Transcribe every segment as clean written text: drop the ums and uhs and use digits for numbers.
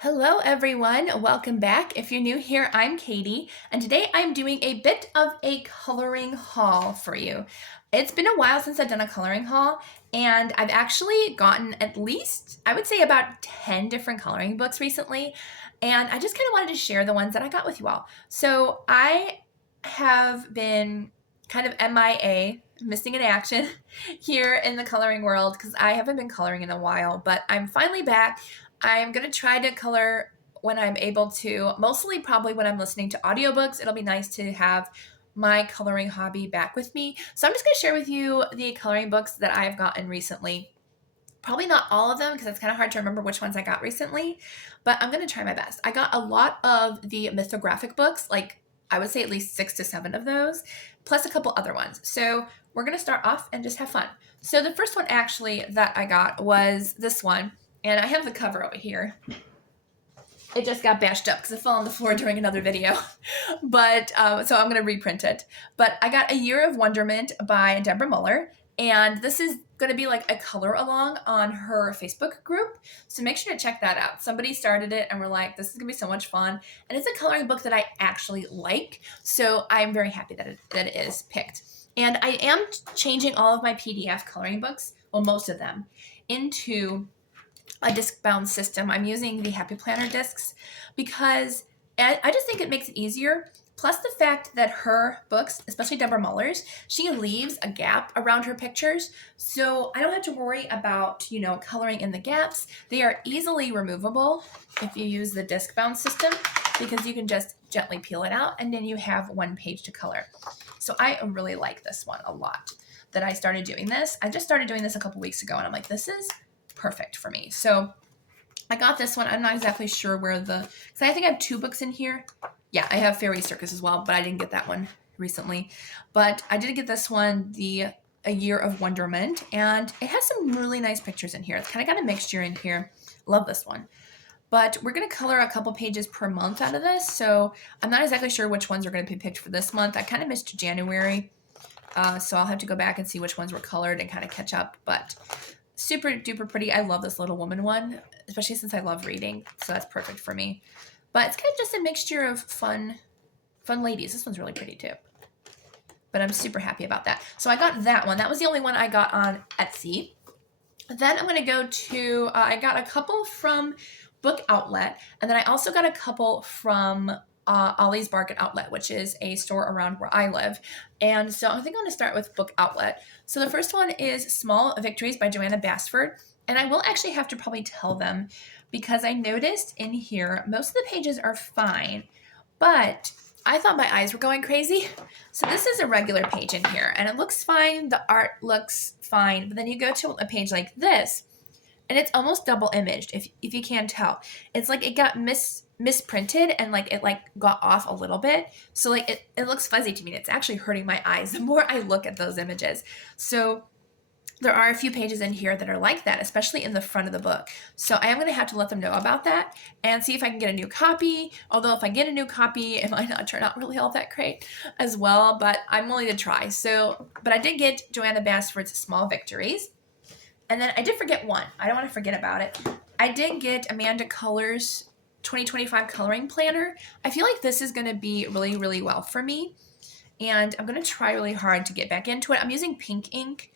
Hello everyone, welcome back. If you're new here, I'm Katie, and today I'm doing a bit of a coloring haul for you. It's been a while since I've done a coloring haul, and I've actually gotten at least, I would say about 10 different coloring books recently, and I just kind of wanted to share the ones that I got with you all. So I have been kind of MIA, missing in action here in the coloring world because I haven't been coloring in a while, but I'm finally back. I'm going to try to color when I'm able to, mostly probably when I'm listening to audiobooks. It'll be nice to have my coloring hobby back with me. So I'm just going to share with you the coloring books that I've gotten recently. Probably not all of them because it's kind of hard to remember which ones I got recently, but I'm going to try my best. I got a lot of the Mythographic books, like I would say at least 6 to 7 of those, plus a couple other ones. So we're going to start off and just have fun. So the first one actually that I got was this one. And I have the cover over here. It just got bashed up because it fell on the floor during another video. But so I'm going to reprint it. But I got A Year of Wonderment by Deborah Muller. And this is going to be like a color along on her Facebook group. So make sure to check that out. Somebody started it and we're like, this is going to be so much fun. And it's a coloring book that I actually like. So I'm very happy that it is picked. And I am changing all of my PDF coloring books, well, most of them, into a disc-bound system. I'm using the Happy Planner discs because I just think it makes it easier. Plus the fact that her books, especially Deborah Muller's, she leaves a gap around her pictures. So I don't have to worry about, coloring in the gaps. They are easily removable if you use the disc-bound system because you can just gently peel it out and then you have one page to color. So I really like this one a lot that I started doing this. I just started doing this a couple weeks ago and I'm like, this is perfect for me. So I got this one. I'm not exactly sure where because I think I have 2 books in here. Yeah, I have Fairy Circus as well, but I didn't get that one recently. But I did get this one, A Year of Wonderment, and it has some really nice pictures in here. It's kind of got a mixture in here. Love this one. But we're going to color a couple pages per month out of this, so I'm not exactly sure which ones are going to be picked for this month. I kind of missed January, so I'll have to go back and see which ones were colored and kind of catch up, but super duper pretty. I love this Little Woman one, especially since I love reading, so that's perfect for me. But it's kind of just a mixture of fun ladies. This one's really pretty too. But I'm super happy about that. So I got that one. That was the only one I got on Etsy. Then I'm going to go to, I got a couple from Book Outlet, and then I also got a couple from Ollie's Bargain Outlet, which is a store around where I live. And so I think I'm going to start with Book Outlet. So the first one is Small Victories by Joanna Basford. And I will actually have to probably tell them because I noticed in here, most of the pages are fine, but I thought my eyes were going crazy. So this is a regular page in here and it looks fine. The art looks fine, but then you go to a page like this and it's almost double imaged. If you can tell, it's like it got misprinted and it got off a little bit. So it looks fuzzy to me. It's actually hurting my eyes the more I look at those images. So there are a few pages in here that are like that, especially in the front of the book. So I am going to have to let them know about that and see if I can get a new copy. Although if I get a new copy, it might not turn out really all that great as well, but I'm willing to try. So, but I did get Joanna Basford's Small Victories. And then I did forget one. I don't want to forget about it. I did get Amanda Color's 2025 Coloring Planner. I feel like this is going to be really, really well for me. And I'm going to try really hard to get back into it. I'm using pink ink.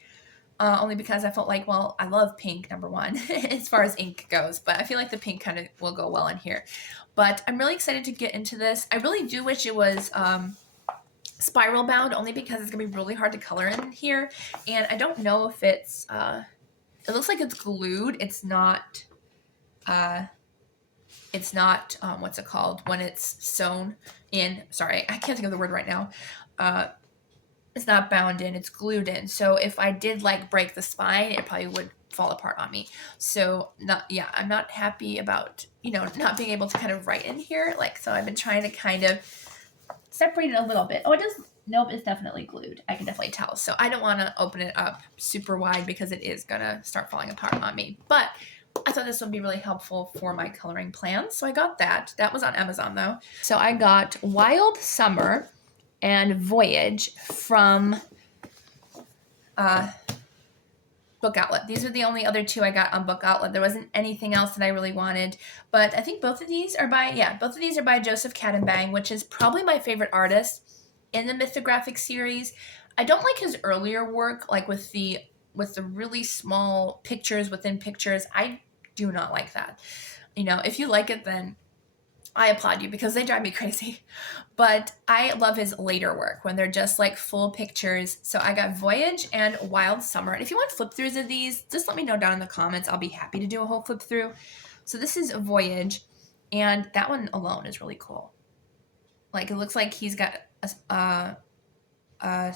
Only because I felt like, well, I love pink, number one, as far as ink goes, but I feel like the pink kind of will go well in here. But I'm really excited to get into this. I really do wish it was spiral bound, only because it's going to be really hard to color in here. And I don't know if it's, it looks like it's glued. It's not, what's it called, when it's sewn in. Sorry, I can't think of the word right now. It's not bound in, it's glued in. So if I did break the spine, it probably would fall apart on me. So I'm not happy about, not being able to kind of write in here. So I've been trying to kind of separate it a little bit. Oh, it does. Nope, it's definitely glued. I can definitely tell. So I don't want to open it up super wide because it is going to start falling apart on me. But I thought this would be really helpful for my coloring plans. So I got that. That was on Amazon though. So I got Wild Summer and Voyage from Book Outlet. These are the only other two I got on Book Outlet. There wasn't anything else that I really wanted, but I think both of these are by Joseph Katenbang, which is probably my favorite artist in the Mythographic series. I don't like his earlier work, like with the really small pictures within pictures. I do not like that. You know, if you like it, then I applaud you because they drive me crazy. But I love his later work when they're just like full pictures. So I got Voyage and Wild Summer. And if you want flip throughs of these, just let me know down in the comments. I'll be happy to do a whole flip through. So this is Voyage, and that one alone is really cool. Like, it looks like he's got a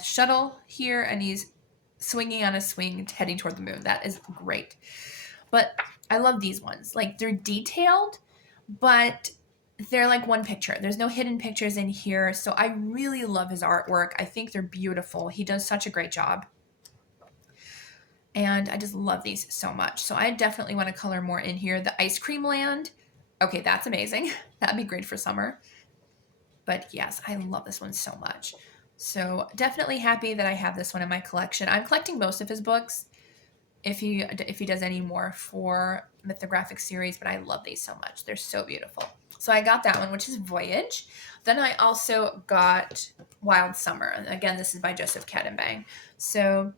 shuttle here and he's swinging on a swing heading toward the moon. That is great. But I love these ones. Like, they're detailed, but they're like one picture. There's no hidden pictures in here. So I really love his artwork. I think they're beautiful. He does such a great job. And I just love these so much. So I definitely want to color more in here. The Ice Cream Land. Okay, that's amazing. That'd be great for summer. But yes, I love this one so much. So definitely happy that I have this one in my collection. I'm collecting most of his books if he does any more for Mythographic series, but I love these so much. They're so beautiful. So I got that one, which is Voyage. Then I also got Wild Summer. And again, this is by Joseph Katenbang. So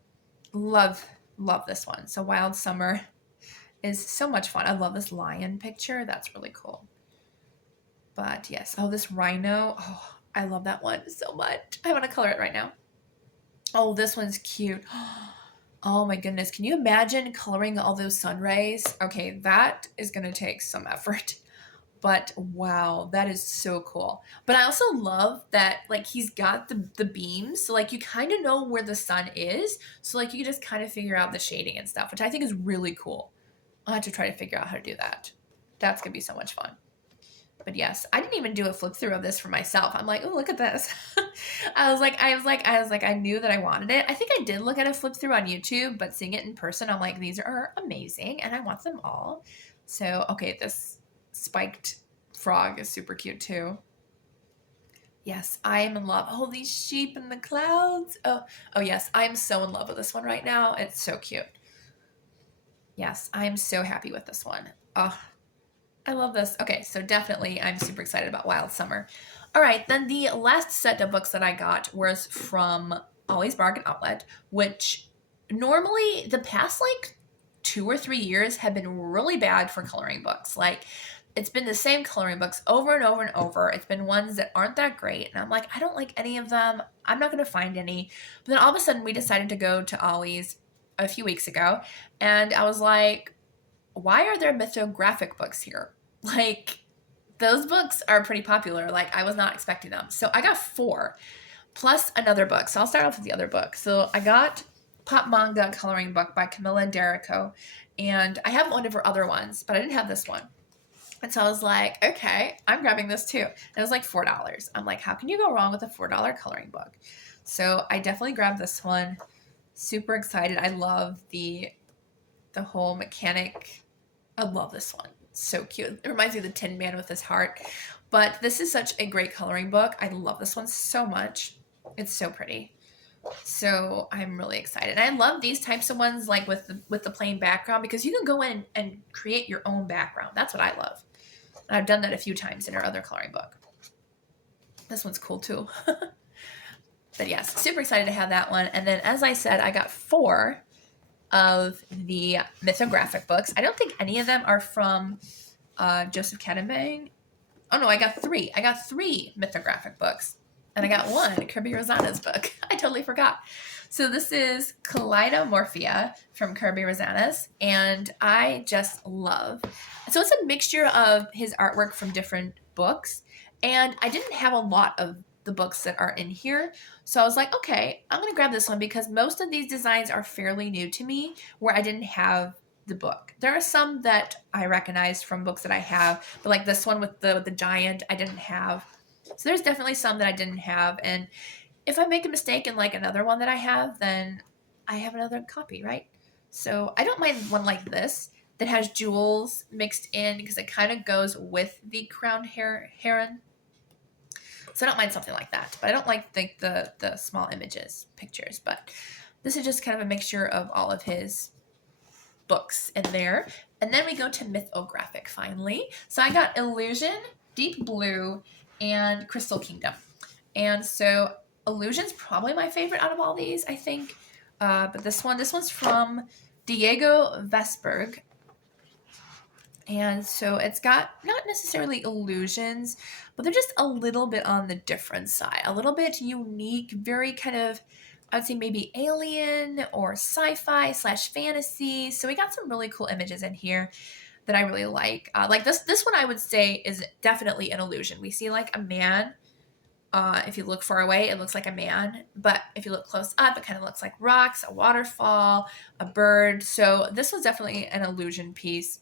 love this one. So Wild Summer is so much fun. I love this lion picture. That's really cool. But yes, oh, this rhino. Oh, I love that one so much. I want to color it right now. Oh, this one's cute. Oh my goodness. Can you imagine coloring all those sun rays? Okay, that is going to take some effort. But wow, that is so cool. But I also love that, like, he's got the beams. So, like, you kind of know where the sun is. So, like, you can just kind of figure out the shading and stuff, which I think is really cool. I'll have to try to figure out how to do that. That's going to be so much fun. But yes, I didn't even do a flip through of this for myself. I'm like, oh, look at this. I knew that I wanted it. I think I did look at a flip through on YouTube, but seeing it in person, I'm like, these are amazing and I want them all. So, okay, this spiked frog is super cute too. Yes, I am in love. Oh, these sheep in the clouds. Oh yes, I am so in love with this one right now. It's so cute. Yes, I am so happy with this one. Oh, I love this. Okay, so definitely I'm super excited about Wild Summer. All right, then the last set of books that I got was from Always Bargain Outlet, which normally the past like 2 or 3 years have been really bad for coloring books. Like, it's been the same coloring books over and over and over. It's been ones that aren't that great. And I'm like, I don't like any of them. I'm not going to find any. But then all of a sudden we decided to go to Ollie's a few weeks ago. And I was like, why are there mythographic books here? Like, those books are pretty popular. Like, I was not expecting them. So I got 4 plus another book. So I'll start off with the other book. So I got Pop Manga Coloring Book by Camilla Derico. And I have one of her other ones, but I didn't have this one. And so I was like, okay, I'm grabbing this too. And it was like $4. I'm like, how can you go wrong with a $4 coloring book? So I definitely grabbed this one. Super excited. I love the whole mechanic. I love this one. So cute. It reminds me of the Tin Man with his heart. But this is such a great coloring book. I love this one so much. It's so pretty. So I'm really excited. And I love these types of ones, like with the plain background, because you can go in and create your own background. That's what I love. And I've done that a few times in her other coloring book. This one's cool too. But yes, super excited to have that one. And then, as I said, I got 4 of the Mythographic books. I don't think any of them are from Joseph Katenbang. Oh no, I got 3. I got 3 Mythographic books. And I got 1 Kirby Rosanna's book. I totally forgot. So this is Kaleidomorphia from Kirby Rosanna's, and I just love. So it's a mixture of his artwork from different books, and I didn't have a lot of the books that are in here. So I was like, okay, I'm going to grab this one because most of these designs are fairly new to me where I didn't have the book. There are some that I recognized from books that I have, but like this one with the giant, I didn't have. So there's definitely some that I didn't have. And if I make a mistake in like another one that I have, then I have another copy, right? So I don't mind one like this that has jewels mixed in because it kind of goes with the crowned heron. So I don't mind something like that. But I don't like the small pictures. But this is just kind of a mixture of all of his books in there. And then we go to Mythographic finally. So I got Illusion, Deep Blue, and Crystal Kingdom. And so Illusion's probably my favorite out of all these, I think. But this one's from Diego Vesberg. And so it's got not necessarily illusions, but they're just a little bit on the different side, a little bit unique, very kind of, I would say maybe alien or sci-fi / fantasy. So we got some really cool images in here that I really like. Like this one I would say is definitely an illusion. We see like a man. If you look far away, it looks like a man, but if you look close up, it kind of looks like rocks, a waterfall, a bird. So this was definitely an illusion piece.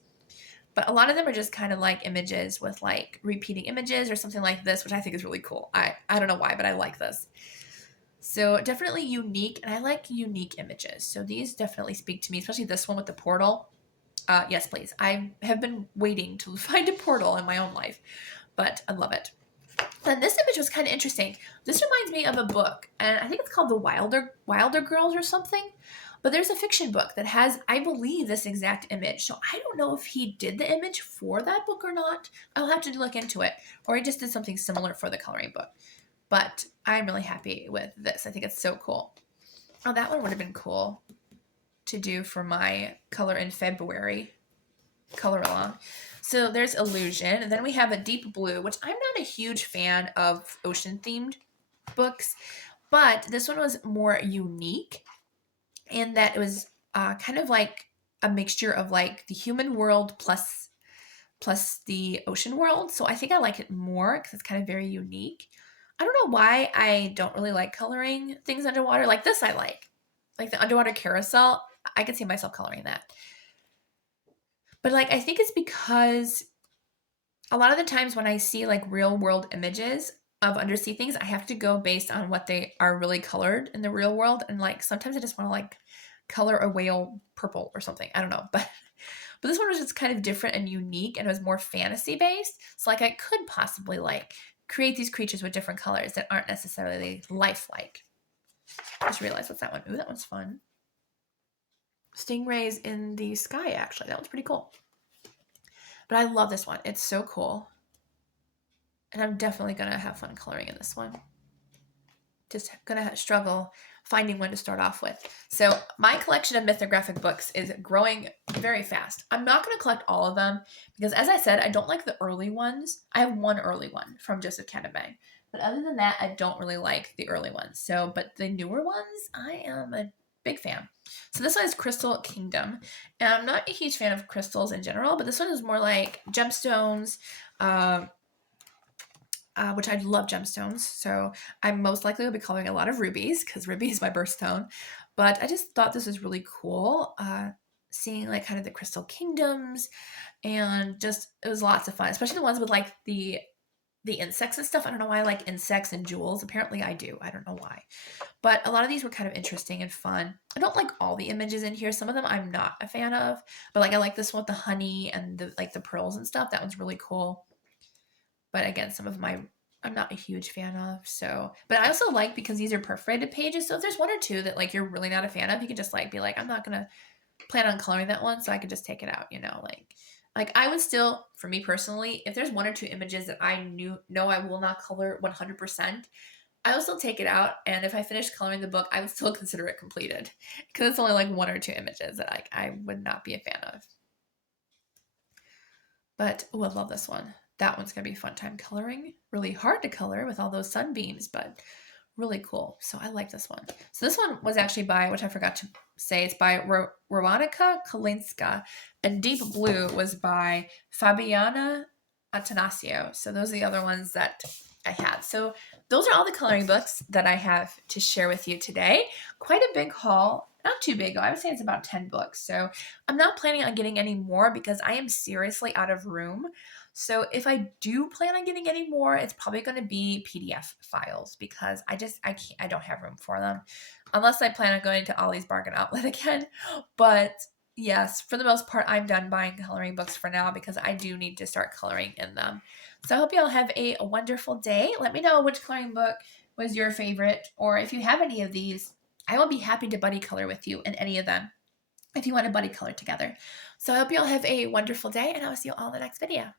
But a lot of them are just kind of like images with like repeating images or something like this, which I think is really cool. I don't know why, but I like this. So definitely unique, and I like unique images. So these definitely speak to me, especially this one with the portal. Yes, please. I have been waiting to find a portal in my own life, but I love it. Then this image was kind of interesting. This reminds me of a book, and I think it's called The Wilder Girls or something. But there's a fiction book that has, I believe, this exact image. So I don't know if he did the image for that book or not. I'll have to look into it. Or he just did something similar for the coloring book. But I'm really happy with this. I think it's so cool. Oh, that one would have been cool to do for my Color in February color along. So there's Illusion. And then we have a Deep Blue, which I'm not a huge fan of ocean-themed books. But this one was more unique in that it was kind of like a mixture of like the human world plus the ocean world. So I think I like it more because it's kind of very unique. I don't know why I don't really like coloring things underwater. Like this I like the underwater carousel. I could see myself coloring that. But like I think it's because a lot of the times when I see like real world images of undersea things, I have to go based on what they are really colored in the real world. And like sometimes I just want to like color a whale purple or something. I don't know. But this one was just kind of different and unique, and it was more fantasy based. So like I could possibly like create these creatures with different colors that aren't necessarily lifelike. I just realized what's that one? Ooh, that one's fun. Stingrays in the sky, actually. That one's pretty cool. But I love this one. It's so cool. And I'm definitely going to have fun coloring in this one. Just going to struggle finding one to start off with. So my collection of mythographic books is growing very fast. I'm not going to collect all of them because, as I said, I don't like the early ones. I have one early one from Joseph Katenbang. But other than that, I don't really like the early ones. So, but the newer ones, I am a big fan. So this one is Crystal Kingdom. And I'm not a huge fan of crystals in general, but this one is more like gemstones, which I love gemstones. So I most likely will be coloring a lot of rubies because ruby is my birthstone. But I just thought this was really cool, seeing like kind of the crystal kingdoms, and just it was lots of fun, especially the ones with like the insects and stuff. I don't know why I like insects and jewels. Apparently I do. I don't know why. But a lot of these were kind of interesting and fun. I don't like all the images in here. Some of them I'm not a fan of. But like I like this one with the honey and the pearls and stuff. That one's really cool. But again, some of my I'm not a huge fan of. So, but I also like because these are perforated pages. So if there's one or two that like you're really not a fan of, you can just like be like, I'm not gonna plan on coloring that one, so I could just take it out. You know, like I would still, for me personally, if there's one or two images that I know I will not color 100%, I will still take it out. And if I finish coloring the book, I would still consider it completed because it's only like one or two images that like I would not be a fan of. But oh, I love this one. That one's gonna be a fun time coloring. Really hard to color with all those sunbeams, but really cool. So I like this one. So this one was actually by, which I forgot to say, it's by Weronika Kalinska, and Deep Blue was by Fabiana Atanasio. So those are the other ones that I had. So those are all the coloring books that I have to share with you today. Quite a big haul. Not too big. I would say it's about 10 books. So I'm not planning on getting any more because I am seriously out of room. So if I do plan on getting any more, it's probably going to be PDF files because I don't have room for them unless I plan on going to Ollie's Bargain Outlet again. But yes, for the most part, I'm done buying coloring books for now because I do need to start coloring in them. So I hope you all have a wonderful day. Let me know which coloring book was your favorite, or if you have any of these, I will be happy to buddy color with you in any of them. if you want to buddy color together. So I hope you all have a wonderful day, and I will see you all in the next video.